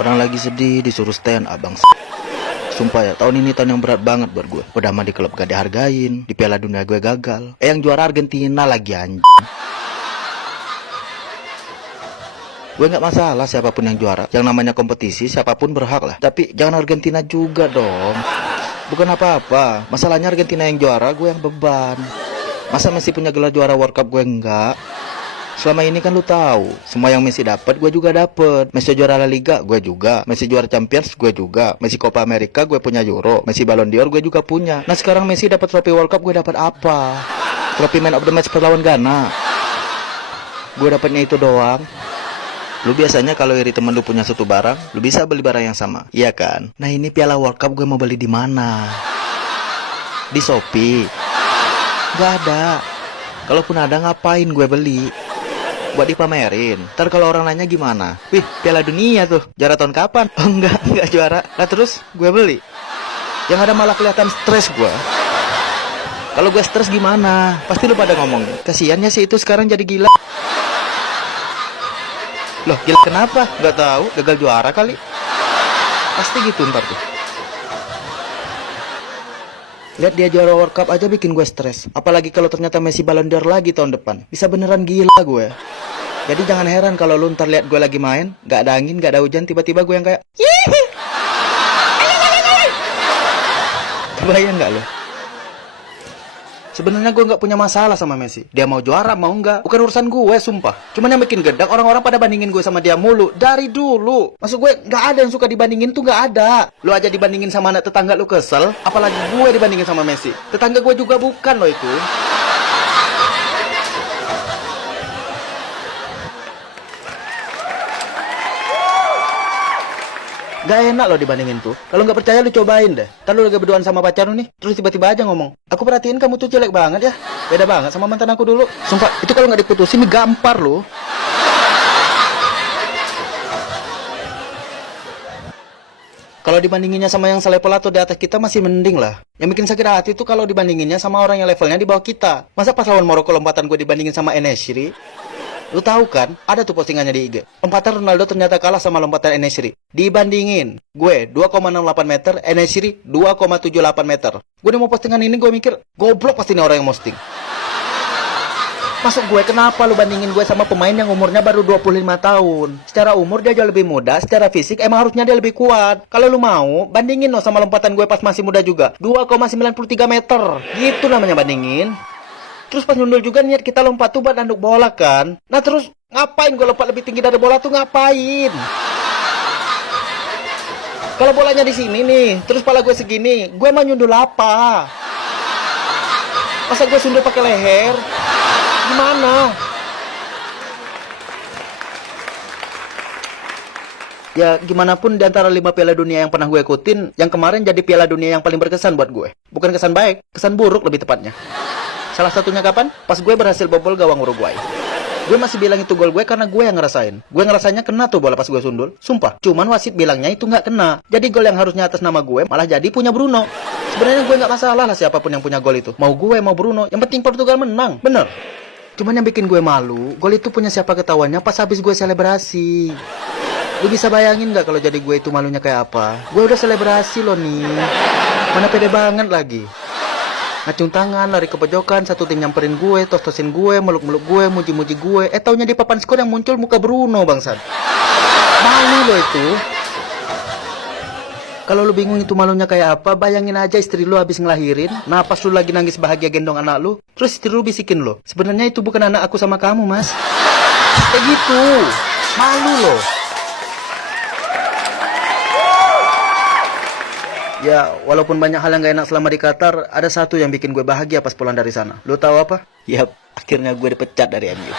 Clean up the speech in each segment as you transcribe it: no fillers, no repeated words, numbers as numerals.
Orang lagi sedih disuruh stand abang. Sumpah ya, tahun ini tahun yang berat banget buat gue. Udah mah di klub gak dihargain, di Piala Dunia gue gagal. Yang juara Argentina lagi anjing. Gue nggak masalah siapapun yang juara. Yang namanya kompetisi siapapun berhak lah. Tapi jangan Argentina juga dong. Bukan apa-apa. Masalahnya Argentina yang juara, gue yang beban. Masa Messi punya gelar juara World Cup gue enggak? Selama ini kan lu tahu, semua yang Messi dapat gue juga dapat. Messi juara La Liga, gue juga. Messi juara Champions, gue juga. Messi Copa America, gue punya Euro. Messi Ballon d'Or, gue juga punya. Nah sekarang Messi dapat trofi World Cup, gue dapat apa? Trofi Man of the Match perlawan Ghana. Gue dapatnya itu doang. Lu biasanya kalau iri temen lu punya satu barang, lu bisa beli barang yang sama, iya kan? Nah ini Piala World Cup gue mau beli di mana? Di Shopee? Gak ada. Kalaupun ada ngapain gue beli? Buat dipamerin. Ntar kalau orang nanya gimana? Wih, Piala Dunia tuh. Juara tahun kapan? Oh enggak juara. Nah terus gue beli. Yang ada malah kelihatan stres gue. Kalau gue stres gimana? Pasti lu pada ngomong, kasiannya sih itu sekarang jadi gila. Loh, gila kenapa? Gak tahu, gagal juara kali. Pasti gitu ntar tuh. Lihat dia juara World Cup aja bikin gue stres. Apalagi kalau ternyata Messi Ballon d'Or lagi tahun depan. Bisa beneran gila gue. Jadi jangan heran kalau lu ntar lihat gue lagi main, gak ada angin, gak ada hujan, tiba-tiba gue yang kayak Yihi! Kebayang gak lo? Sebenarnya gue nggak punya masalah sama Messi. Dia mau juara mau nggak, bukan urusan gue, sumpah. Cuman yang bikin gedek orang-orang pada bandingin gue sama dia mulu dari dulu. Maksud gue nggak ada yang suka dibandingin tuh, nggak ada. Lu aja dibandingin sama anak tetangga lu kesel, apalagi gue dibandingin sama Messi. Tetangga gue juga bukan loh itu. Gak enak loh dibandingin tuh. Kalau nggak percaya lu cobain deh. Ntar lu lagi berduaan sama pacar lu nih, terus tiba-tiba aja ngomong, aku perhatiin kamu tuh jelek banget ya. Beda banget sama mantan aku dulu. Sumpah, itu kalau nggak diputusin gampar loh. Kalau dibandinginnya sama yang selevel atau di atas kita masih mending lah. Yang bikin sakit hati tuh kalau dibandinginnya sama orang yang levelnya di bawah kita. Masa pas lawan Maroko lompatan gue dibandingin sama En-Nesyri? Lu tahu kan, ada tuh postingannya di IG. Lompatan Ronaldo ternyata kalah sama lompatan En-Nesyri. Dibandingin, gue 2,68 meter, En-Nesyri 2,78 meter. Gue mau postingan ini gue mikir, goblok pasti ini orang yang posting. Masuk gue, kenapa lu bandingin gue sama pemain yang umurnya baru 25 tahun? Secara umur dia jauh lebih muda, secara fisik emang harusnya dia lebih kuat. Kalau lu mau, bandingin loh sama lompatan gue pas masih muda juga. 2,93 meter. Gitu namanya bandingin. Terus pas nyundul juga niat kita lompat tuh buat nanduk bola kan. Nah terus ngapain gue lompat lebih tinggi dari bola tuh ngapain? Kalau bolanya di sini nih, terus pala gue segini, gue mau nyundul apa? Masa gue sundul pakai leher? Gimana? Ya gimana pun di antara 5 Piala Dunia yang pernah gue ikutin, yang kemarin jadi Piala Dunia yang paling berkesan buat gue. Bukan kesan baik, kesan buruk lebih tepatnya. Salah satunya kapan? Pas gue berhasil bobol gawang Uruguay. Gue masih bilang itu gol gue karena gue yang ngerasain. Gue ngerasanya kena tuh bola pas gue sundul. Sumpah. Cuman wasit bilangnya itu nggak kena. Jadi gol yang harusnya atas nama gue malah jadi punya Bruno. Sebenarnya gue nggak masalah lah siapapun yang punya gol itu. Mau gue mau Bruno. Yang penting Portugal menang. Bener. Cuman yang bikin gue malu, gol itu punya siapa ketahuannya pas habis gue selebrasi. Lu bisa bayangin nggak kalau jadi gue itu malunya kayak apa? Gue udah selebrasi loh nih. Mana pede banget lagi. Ngacung tangan, lari ke pojokan, satu tim nyamperin gue, tos-tosin gue, meluk-meluk gue, muji-muji gue. Taunya di papan skor yang muncul muka Bruno, bangsat. Malu lo itu. Kalau lu bingung itu malunya kayak apa, bayangin aja istri lu habis ngelahirin. Nah, pas lu lagi nangis bahagia gendong anak lu, terus istri lu bisikin lo, sebenarnya itu bukan anak aku sama kamu, mas. Kayak gitu. Malu loh. Ya, walaupun banyak hal yang gak enak selama di Qatar, ada satu yang bikin gue bahagia pas pulang dari sana. Lo tahu apa? Yap, akhirnya gue dipecat dari MU.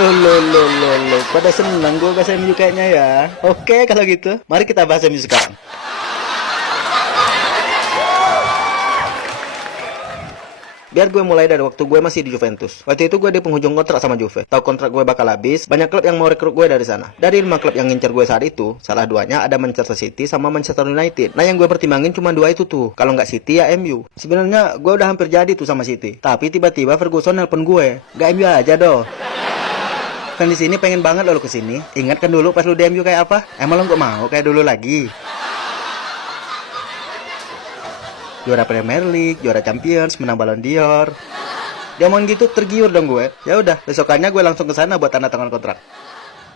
Lo. Pada seneng gue bahas MU kayaknya ya. Oke, kalau gitu, mari kita bahas MU sekarang. Biar gue mulai dari waktu gue masih di Juventus. Waktu itu gue di penghujung kontrak sama Juve. Tahu kontrak gue bakal habis, banyak klub yang mau rekrut gue dari sana. Dari 5 klub yang ngincer gue saat itu, salah duanya ada Manchester City sama Manchester United. Nah yang gue pertimbangin cuma 2 itu tuh. Kalau nggak City ya MU. Sebenarnya gue udah hampir jadi tuh sama City. Tapi tiba-tiba Ferguson nelpon gue. Gak MU aja doh. Kan di sini pengen banget lo kesini. Ingat kan dulu pas lu di MU kayak apa? Emang lo gak mau kayak dulu lagi? Juara Premier League, juara Champions, menang Ballon d'Or. Dia ngomong gitu tergiur dong gue. Ya udah, besokannya gue langsung ke sana buat tanda tangan kontrak.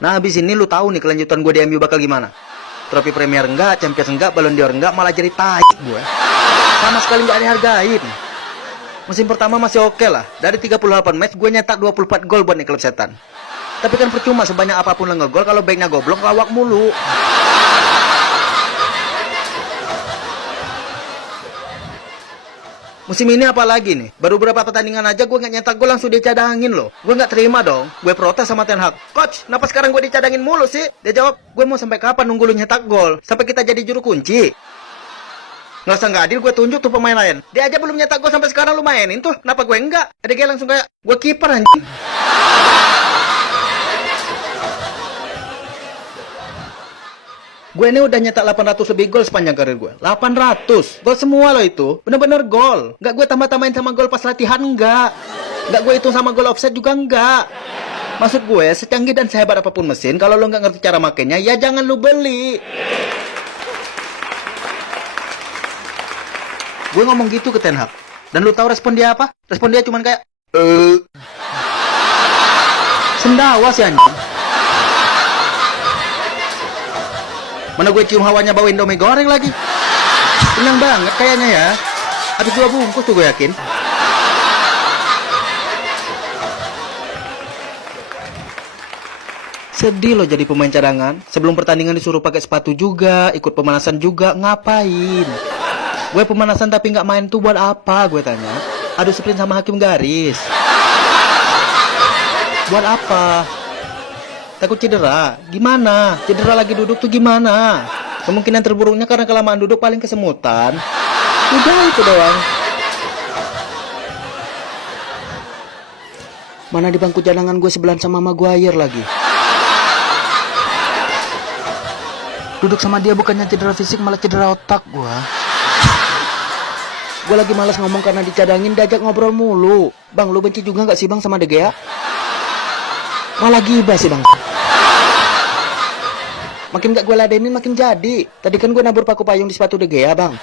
Nah, habis ini lu tahu nih kelanjutan gue di MU bakal gimana? Trofi Premier enggak, Champions enggak, Ballon d'Or enggak, malah jadi tai gue. Sama sekali nggak dihargain. Musim pertama masih oke lah. Dari 38 match gue nyetak 24 gol buat nih klub setan. Tapi kan percuma sebanyak apapun lo ngegol kalau backnya goblok lawak mulu. Musim ini apalagi nih? Baru beberapa pertandingan aja gue nggak nyetak gol langsung dicadangin loh. Gue nggak terima dong. Gue protes sama Ten Hag. Coach, kenapa sekarang gue dicadangin mulu sih? Dia jawab, gue mau sampai kapan nunggu lu nyetak gol? Sampai kita jadi juru kunci? Ngerasa nggak adil, gue tunjuk tuh pemain lain. Dia aja belum nyetak gol sampai sekarang lu mainin tuh. Kenapa gue enggak? Ada kayak langsung kayak, gue kiper anjing. Gue ini udah nyetak 800 lebih gol sepanjang karir gue. 800. Gol semua loh itu. Bener-bener gol. Nggak gue tambah-tambahin sama gol pas latihan, enggak. Nggak gue hitung sama gol offset juga, enggak. Maksud gue, secanggih dan sehebat apapun mesin, kalau lo nggak ngerti cara makainya, ya jangan lo beli. Gue ngomong gitu ke Ten Hag. Dan lo tahu respon dia apa? Respon dia cuman kayak, sendawa sih anjing. Mana gue cium hawanya bawa Indomie goreng lagi. Kenyang banget kayaknya ya. Habis 2 bungkus tuh gue yakin. Sedih loh jadi pemain cadangan. Sebelum pertandingan disuruh pakai sepatu juga, ikut pemanasan juga, ngapain? Gue pemanasan tapi nggak main tuh buat apa? Gue tanya. Adu sprint sama hakim garis. Buat apa? Takut cedera? Gimana? Cedera lagi duduk tuh gimana? Kemungkinan terburuknya karena kelamaan duduk paling kesemutan. Udah itu doang. Mana di bangku cadangan gue sebelahan sama Maguire lagi. Duduk sama dia bukannya cedera fisik malah cedera otak gue. Gue lagi malas ngomong karena dicadangin, diajak ngobrol mulu. Bang, lu benci juga gak sih bang sama De Gea? Malah gibah sih bang. Makin gak gue ladenin makin jadi. Tadi kan gue nabur paku payung di sepatu De Gea bang.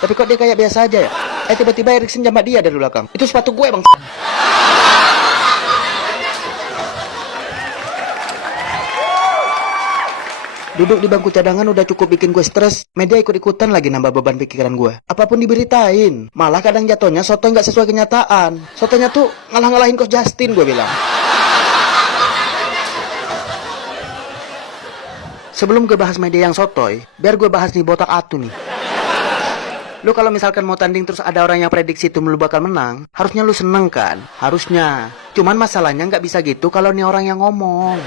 Tapi kok dia kayak biasa aja ya? Tiba-tiba Eriksen jambak dia dari belakang. Itu sepatu gue bang. Duduk di bangku cadangan udah cukup bikin gue stres. Media ikut-ikutan lagi nambah beban pikiran gue. Apapun diberitain. Malah kadang jatuhnya sotoy gak sesuai kenyataan. Sotoynya tuh ngalah-ngalahin Coach Justin gue bilang. Sebelum gue bahas media yang sotoy, biar gue bahas nih botak atu nih. Lu kalau misalkan mau tanding terus ada orang yang prediksi itu lu bakal menang, harusnya lu seneng kan? Harusnya. Cuman masalahnya nggak bisa gitu kalau nih orang yang ngomong.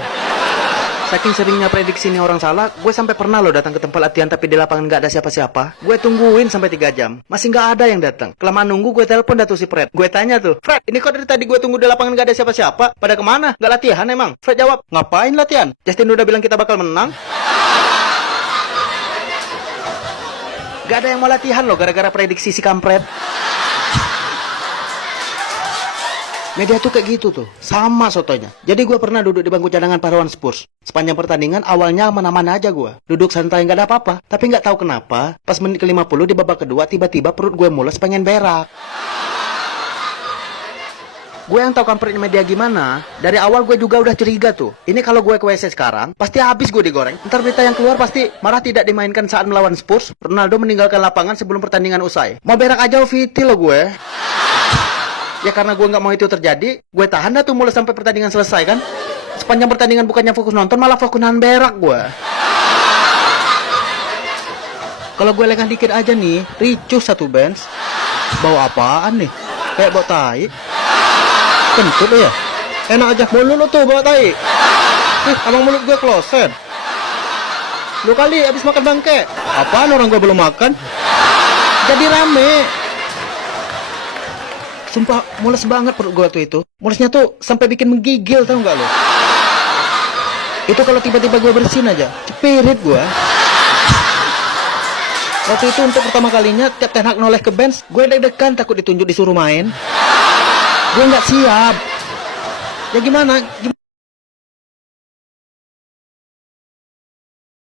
Saking seringnya prediksi nih orang salah, gue sampai pernah lo datang ke tempat latihan tapi di lapangan nggak ada siapa-siapa. Gue tungguin sampai 3 jam, masih nggak ada yang datang. Kelamaan nunggu gue telepon dah tuh si Fred. Gue tanya tuh, Fred, ini kok dari tadi gue tunggu di lapangan nggak ada siapa-siapa? Pada kemana? Nggak latihan emang? Fred jawab, ngapain latihan? Justin udah bilang kita bakal menang. Gak ada yang mau latihan loh gara-gara prediksi si kampret. Media tuh kayak gitu tuh, sama sotonya. Jadi gue pernah duduk di bangku cadangan pahlawan Spurs. Sepanjang pertandingan awalnya aman-aman aja gue. Duduk santai nggak ada apa-apa. Tapi nggak tahu kenapa, pas menit ke-50 di babak kedua tiba-tiba perut gue mules pengen berak. Gue yang tahu kampretnya media gimana, dari awal gue juga udah curiga tuh. Ini kalau gue ke WC sekarang, pasti habis gue digoreng. Ntar berita yang keluar pasti marah tidak dimainkan saat melawan Spurs. Ronaldo meninggalkan lapangan sebelum pertandingan usai. Mau berak aja ofiti loh gue. Ya karena gue nggak mau itu terjadi, gue tahan dah tuh mulai sampai pertandingan selesai kan. Sepanjang pertandingan bukannya fokus nonton, malah fokus nahan berak gue. Kalau gue lengah dikit aja nih, ricuh satu bench. Bau apaan nih? Kayak bau tai. Kentut lo ya? Enak aja, mulut lo tuh bau tai. Abang mulut gue kloset. Lu kali abis makan bangke. Apaan orang gue belum makan? Jadi rame. Sumpah, mules banget perut gue tuh itu. Mulesnya tuh sampai bikin menggigil, tau gak lo? Itu kalau tiba-tiba gue bersin aja, cepirit gue. Waktu itu untuk pertama kalinya, tiap Ten Hag noleh ke bench, gue deg-degan takut ditunjuk disuruh main. Gue gak siap. Ya gimana?